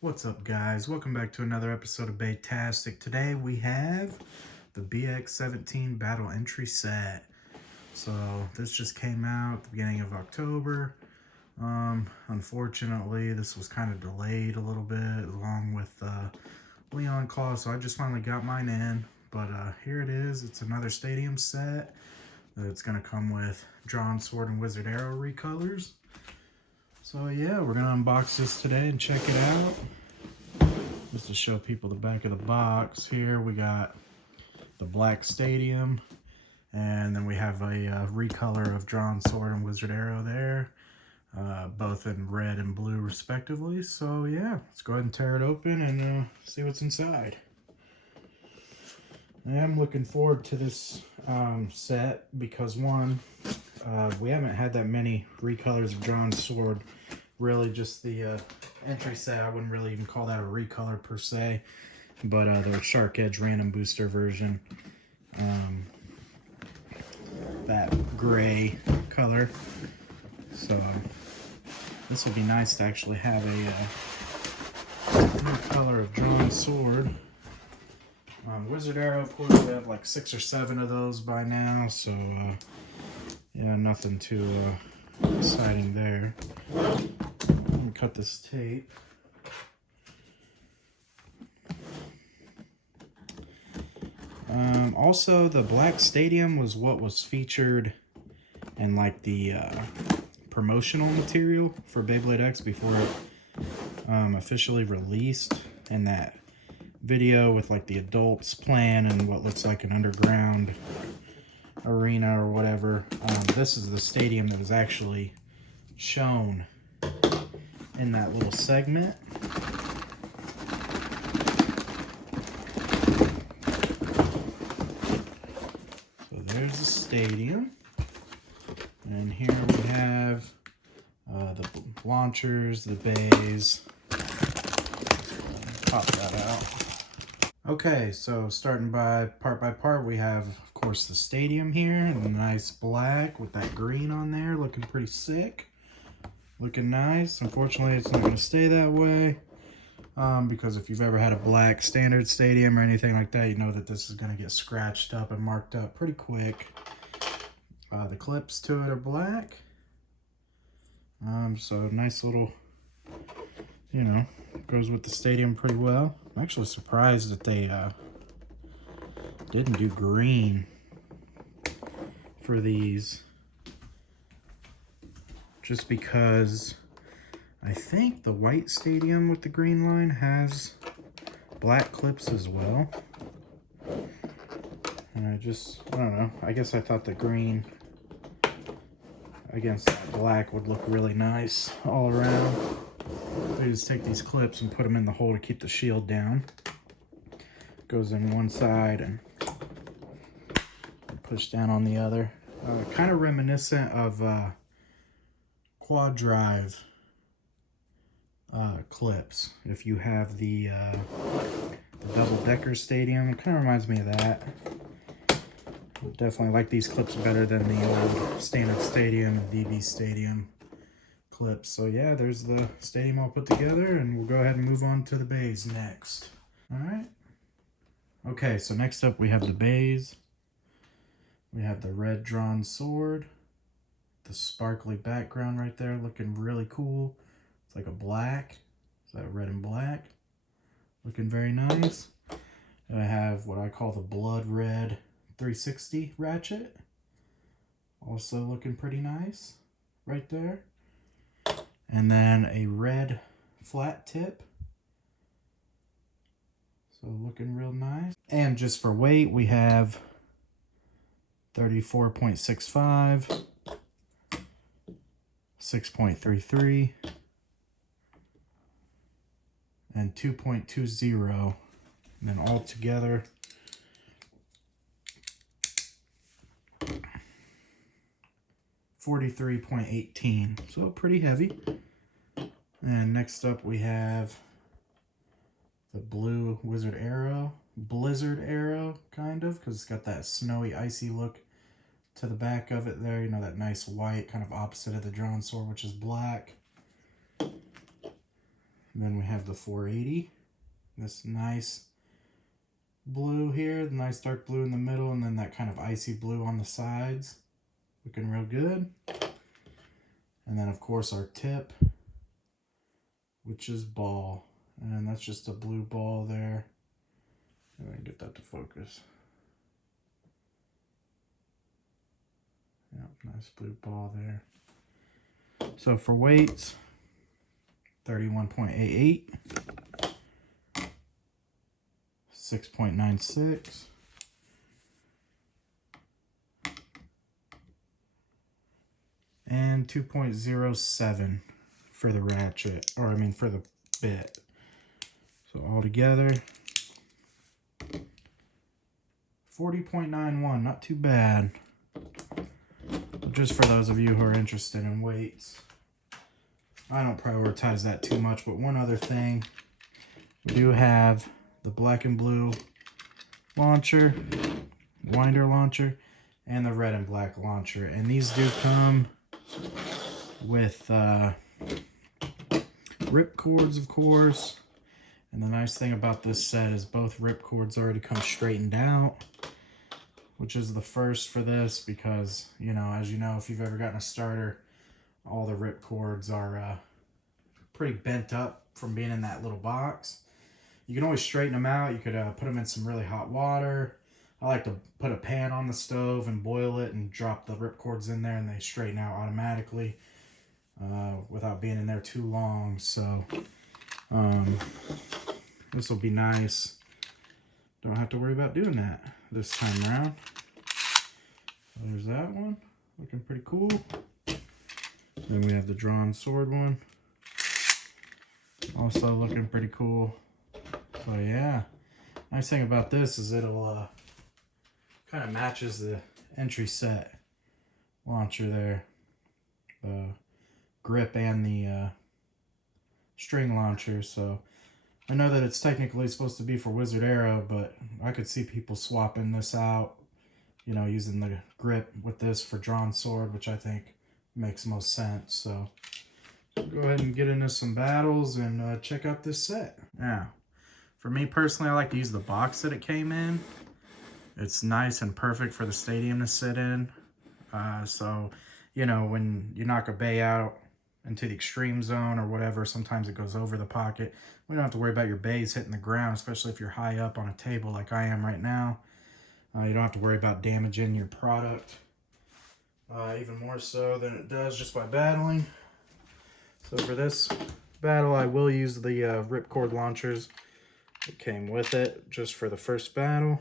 What's up, guys? Welcome back to another episode of Baytastic. Today we have the BX-17 Battle Entry Set. So this just came out at the beginning of October. Unfortunately, this was kind of delayed a little bit along with Leon Claw, so I just finally got mine in. But here it is. It's another stadium set. It's going to come with Drawn Sword and Blizzardarrow recolors. So yeah, we're going to unbox this today and check it out. Just to show people the back of the box, here we got the black stadium, and then we have a recolor of Drawn Sword and Blizzardarrow there, both in red and blue respectively. So yeah, let's go ahead and tear it open and see what's inside. I am looking forward to this set because one, we haven't had that many recolors of Drawn Sword. Really just the entry set. I wouldn't really even call that a recolor per se, but the Shark Edge random booster version, that gray color. So this will be nice to actually have a new color of Drawn Sword. Blizzardarrow, of course, we have like 6 or 7 of those by now, so yeah, nothing too exciting there. Let me cut this tape. Also, the black stadium was what was featured in like the promotional material for Beyblade X before it officially released in that video with like the adults playing and what looks like an underground arena or whatever. This is the stadium that was actually shown in that little segment. So there's the stadium, and here we have the launchers, the bays. Pop that out. Okay, so starting by part, we have, of course, the stadium here, and a nice black with that green on there, looking pretty sick. Looking nice. Unfortunately, it's not going to stay that way, because if you've ever had a black standard stadium or anything like that, you know that this is going to get scratched up and marked up pretty quick. The clips to it are black. So nice little, you know, goes with the stadium pretty well. I'm actually surprised that they didn't do green for these, just because I think the white stadium with the green line has black clips as well. And I don't know, I guess I thought the green against that black would look really nice all around. We just take these clips and put them in the hole to keep the shield down. Goes in one side and push down on the other. Kind of reminiscent of quad drive clips. If you have the double-decker stadium, it kind of reminds me of that. Definitely like these clips better than the old standard stadium, VB stadium clips. So yeah, there's the stadium all put together, and we'll go ahead and move on to the bays next. All right. Okay, so next up we have the bays. We have the red Drawn Sword, the sparkly background right there, looking really cool. It's like a black. Is that red and black? Looking very nice. And I have what I call the blood red 360 ratchet. Also looking pretty nice right there. And then a red flat tip. So looking real nice. And just for weight, we have 34.65, 6.33, and 2.20. And then all together, 43.18. So pretty heavy. And next up we have the blue Blizzardarrow, kind of, because it's got that snowy, icy look to the back of it there. You know, that nice white, kind of opposite of the Drawn Sword, which is black. And then we have the 480. This nice blue here, the nice dark blue in the middle, and then that kind of icy blue on the sides. Looking real good. And then of course our tip, which is ball. And that's just a blue ball there. Let me get that to focus. Yep, nice blue ball there. So for weights, 31.88, 6.96, and 2.07 for the ratchet, or I mean for the bit. So altogether, 40.91, not too bad. Just for those of you who are interested in weights. I don't prioritize that too much, but one other thing, we do have the black and blue launcher, winder launcher, and the red and black launcher. And these do come with rip cords, of course. And the nice thing about this set is both rip cords already come straightened out, which is the first for this because, you know, as you know, if you've ever gotten a starter, all the rip cords are pretty bent up from being in that little box. You can always straighten them out. You could put them in some really hot water. I like to put a pan on the stove and boil it and drop the rip cords in there, and they straighten out automatically without being in there too long. So this will be nice. Don't have to worry about doing that this time around. So there's that one, looking pretty cool. Then we have the drawn sword one, also looking pretty cool. So yeah, nice thing about this is it'll kind of matches the entry set launcher there, the grip and the string launcher. So I know that it's technically supposed to be for Blizzardarrow, but I could see people swapping this out, you know, using the grip with this for drawn sword, which I think makes most sense. So go ahead and get into some battles and check out this set. Now, for me personally, I like to use the box that it came in. It's nice and perfect for the stadium to sit in. So, you know, when you knock a bay out into the extreme zone or whatever, sometimes it goes over the pocket. We don't have to worry about your bays hitting the ground, especially if you're high up on a table like I am right now. You don't have to worry about damaging your product. Even more so than it does just by battling. So for this battle, I will use the ripcord launchers that came with it just for the first battle.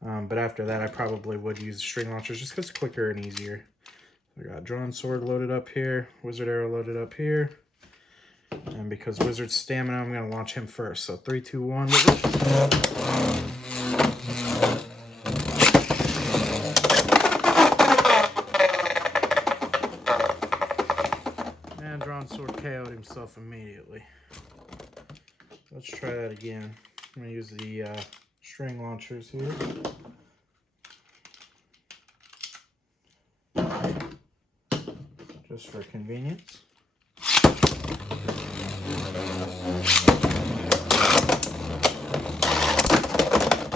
But after that, I probably would use the string launchers just because it's quicker and easier. I got drawn sword loaded up here, Blizzardarrow loaded up here. And because Wizard's stamina, I'm going to launch him first. So 3, 2, 1, Wizard. Sword KO'd himself immediately. Let's try that again. I'm going to use the string launchers here. Just for convenience.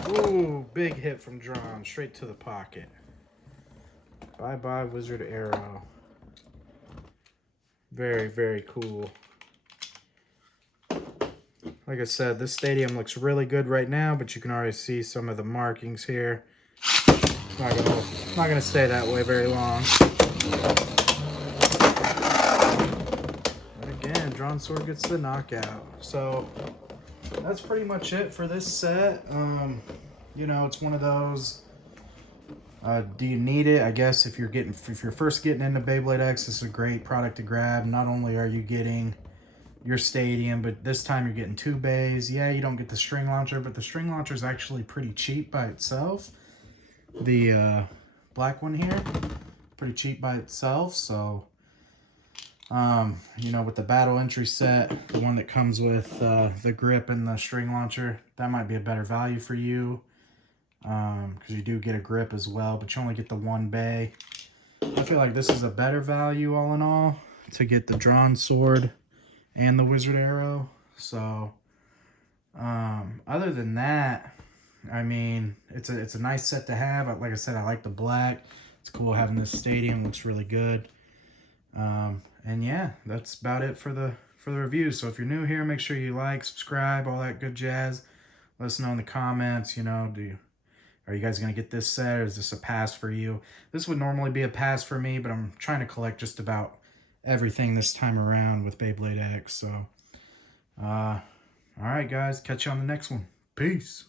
Ooh, big hit from drawn, straight to the pocket. Bye-bye, Blizzardarrow. Very, very cool. Like I said, this stadium looks really good right now, but you can already see some of the markings here. It's not gonna stay that way very long. But again, drawn sword gets the knockout. So that's pretty much it for this set. You know, it's one of those. Do you need it? I guess if you're first getting into Beyblade X, this is a great product to grab. Not only are you getting your stadium, but this time you're getting 2 bays. Yeah, you don't get the string launcher, but the string launcher is actually pretty cheap by itself. The black one here, pretty cheap by itself. So, you know, with the battle entry set, the one that comes with the grip and the string launcher, that might be a better value for you. Because you do get a grip as well, but you only get the 1 bay. I feel like this is a better value all in all to get the drawn sword and the Blizzardarrow. So other than that, I mean, it's a nice set to have. Like I said, I like the black. It's cool having this stadium. Looks really good. And yeah, that's about it for the review. So if you're new here, make sure you like, subscribe, all that good jazz. Let us know in the comments. You know, are you guys gonna get this set, or is this a pass for you? This would normally be a pass for me, but I'm trying to collect just about everything this time around with Beyblade X. So, all right, guys, catch you on the next one. Peace.